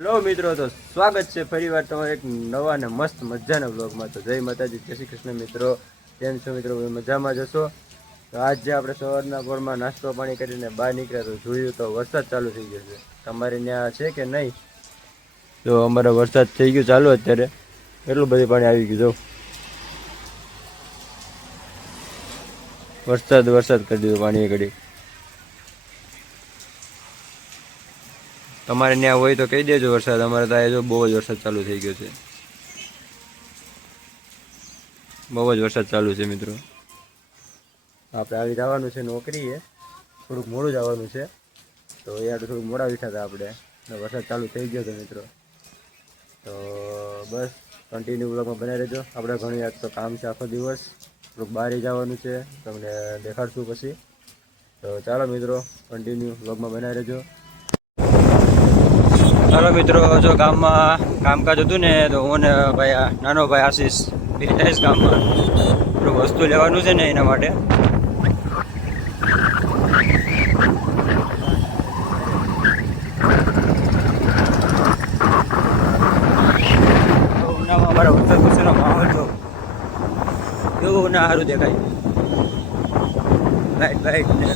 Hello મિત્રો, તો સ્વાગત છે ફરીવાર તમારા એક નવા ને મસ્ત મજાના વ્લોગમાં। તો જય માતાજી, જય શ્રી કૃષ્ણ મિત્રો। કેમ છો મિત્રો? મજામાં જશો? તો આજ જે આપણે સવારના પોરમાં નાસ્તો પાણી કરીને બહાર નીકળ્યા તો જોયું તો વરસાદ ચાલુ થઈ ગયો છે। તમારે ત્યાં છે કે નહીં? તો અમારે વરસાદ થઈ ગયો ચાલુ અત્યારે, એટલું બધું પાણી આવી ગયું। જો વરસાદ કરી દીધું પાણી ઘડી। તમારે ત્યાં હોય તો કહી દેજો વરસાદ। અમારે ત્યાં જો બહુ જ વરસાદ ચાલુ થઈ ગયો છે, બહુ જ વરસાદ ચાલુ છે મિત્રો। આપણે આવી જવાનું છે નોકરીએ, થોડુંક મોડું જવાનું છે, તો યાર થોડુંક મોડા ઉઠ્યા હતા આપણે, વરસાદ ચાલુ થઈ ગયો હતો મિત્રો। તો બસ કન્ટિન્યુ બ્લોગમાં બનાવી રહેજો। આપણે ઘણું યાદ તો કામ છે, આખો દિવસ થોડુંક બહાર જવાનું છે, તમને દેખાડશું પછી। તો ચાલો મિત્રો, કન્ટિન્યુ બ્લોગમાં બનાવી રહેજો। ચાલો મિત્રો, જો ગામમાં કામકાજ હતું ને, તો હું ને ભાઈ નાનો ભાઈ આશીષ જઈશ ગામમાં, થોડુંક વસ્તુ લેવાનું છે ને એના માટે। ઉનામાં અમારા વરસાદ વરસાદનો માહોલ તો કેવું ઉના સારું દેખાય, લાઈટ ને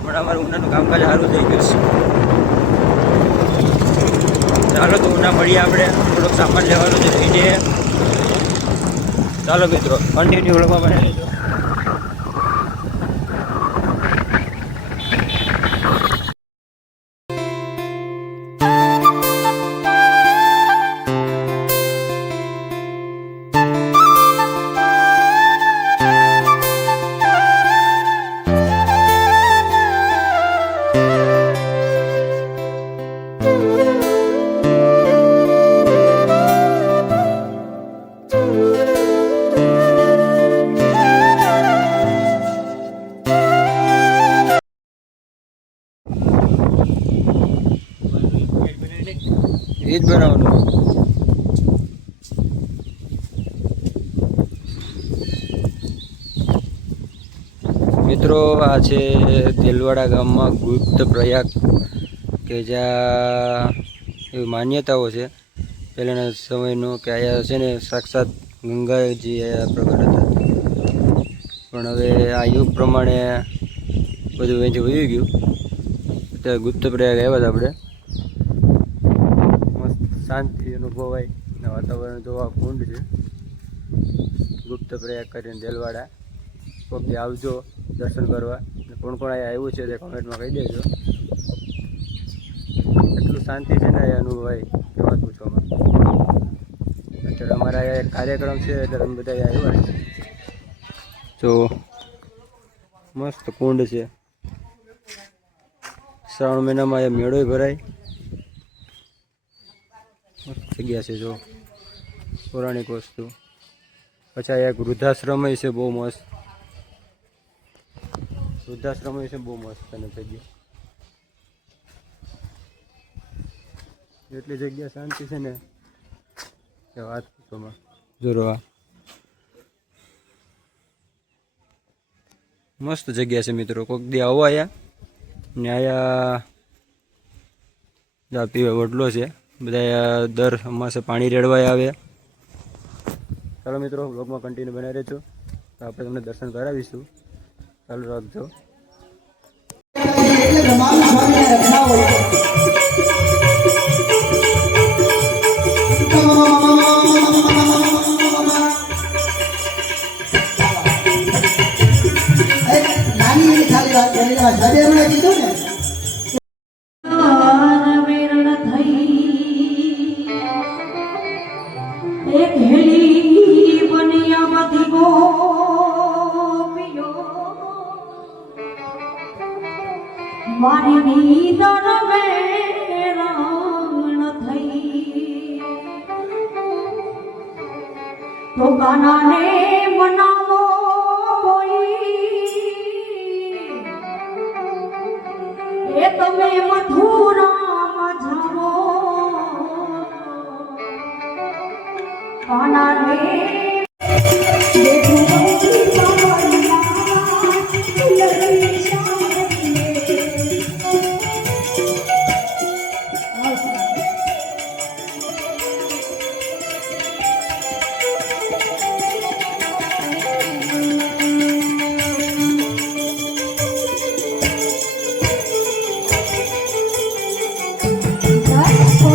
હમણાં અમારું ઉનાનું કામકાજ સારું થઈ ગયું છે। ચાલો તો ઉના મળીએ, આપણે થોડોક સામાન લેવાનું છે લઈને। ચાલો મિત્રો, કન્ટિન્યુ વ્લોગમાં બનાવી લેજો। એ જ બનાવવાનું મિત્રો। આ છે દેલવાડા ગામમાં ગુપ્ત પ્રયાગ, કે જ્યાં એવી માન્યતાઓ છે પહેલાંના સમયનું, કે અહીંયા છે ને સાક્ષાત ગંગાજી અહીંયા પ્રગટ હતા, પણ હવે આ યુગ પ્રમાણે બધું અહીંથી વહી ગયું। અત્યારે ગુપ્ત પ્રયાગ આવ્યા હતા આપણે, શાંતિ અનુભવાય ને વાતાવરણ જોવા કુંડ છે ગુપ્ત પ્રયાગ કરીને દેલવાડા। કોઈક આવજો દર્શન કરવા, કોણ કોણ અહીંયા આવ્યું છે તે કોમેન્ટમાં કહી દેજો। એટલું શાંતિ છે ને એ અનુભવાય કે વાત પૂછવામાં। અત્યારે અમારા અહીંયા એક કાર્યક્રમ છે એટલે અમે બધા અહીંયા આવ્યા છે। તો મસ્ત કુંડ છે, શ્રાવણ મહિનામાં અહીંયા મેળો ભરાય, મસ્ત જગ્યા છે જો, પૌરાણિક વસ્તુ। પછી એક વૃદ્ધાશ્રમ છે, બહુ મસ્ત વૃદ્ધાશ્રમ છે, બહુ મસ્ત અને જગ્યા, એટલી જગ્યા શાંતિ છે ને કે વાત પૂછવામાં। જોરવા મસ્ત જગ્યા છે મિત્રો, કોઈક દી આવો અહીંયા ને અહીંયા પીવે વડલો છે, બધા દર અમાસે પાણી રેડવાય આવે। ચાલો મિત્રો, બ્લોગમાં કન્ટિન્યુ બનાવી રહેજો, તો આપણે તમને દર્શન કરાવીશું। ચાલુ રાખજો। મારી નીંદર વેરાણ થઈ તો કાનાને બનાવો કોઈ, એ તમે મથુરામાં જાઓ કાનાને એ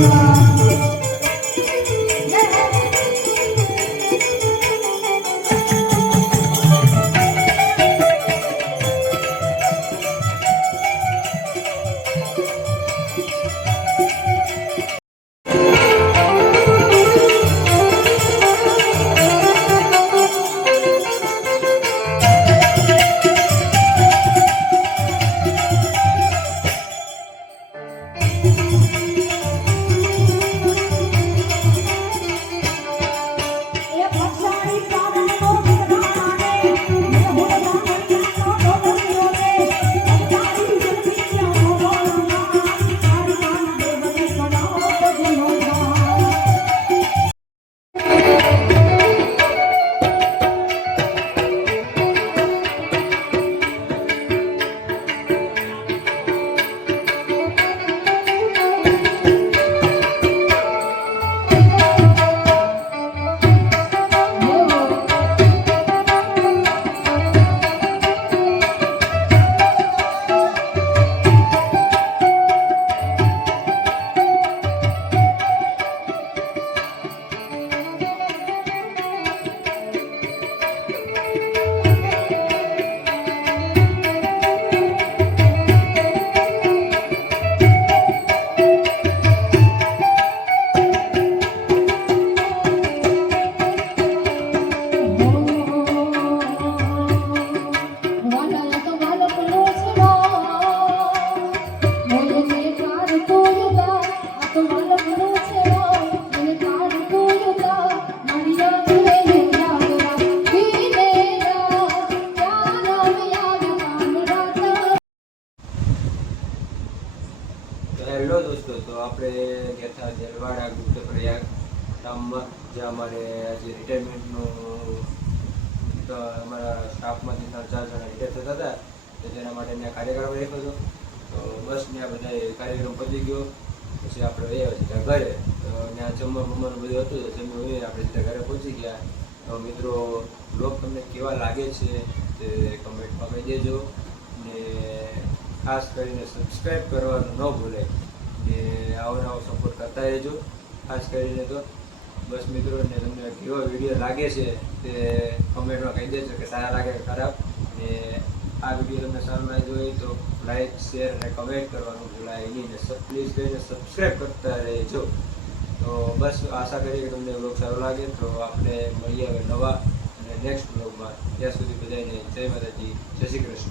ભક્ષારી કારણનો વિધાને મે હોલા મૈયાનો ડોબરિયો રે તારી જલ્દી ક્યાં હોવાના તારી કાન દેવની બનાવો જનો જા તો હેલો દોસ્તો, તો આપણે ગયા હતા દેલવાડા ગુપ્ત પ્રયાગ ગામમાં, જ્યાં અમારે આજે રિટાયરમેન્ટનું તો અમારા સ્ટાફમાંથી 3-4 જણા રિટાયર થતા હતા, તો તેના માટે ત્યાં કાર્યક્રમ રાખ્યો હતો. તો બસ ત્યાં બધા કાર્યક્રમ પતી ગયો. પછી આપણે આવ્યા સીધા ઘરે. તો ત્યાં જમવાનું બધું હતું, તો જમ્યું હોય આપણે સીધા ઘરે પહોંચી ગયા. તો મિત્રો, બ્લોગ તમને કેવા લાગે છે તે કમેન્ટમાં કહી દેજો. ને ખાસ કરીને સબસ્ક્રાઈબ કરવાનું ન ભૂલે, ને આવો નવો સપોર્ટ કરતા રહેજો. ખાસ કરીને તો બસ મિત્રો, ને તમને કેવો વિડીયો લાગે છે તે કમેન્ટમાં કહી દેજો કે સારા લાગે કે ખરાબ. ને આ વિડીયો તમને સારું લાગ્યો હોય તો લાઈક, શેર અને કમેન્ટ કરવાનું ભૂલાય નહીં. ને પ્લીઝ કરીને સબસ્ક્રાઈબ કરતા રહેજો. તો બસ આશા કરીએ કે તમને બ્લોગ સારો લાગે. તો આપણે મળીએ હવે નવા અને નેક્સ્ટ બ્લોગમાં. ત્યાં સુધી બધાને જય માતાજી, જય શ્રી કૃષ્ણ.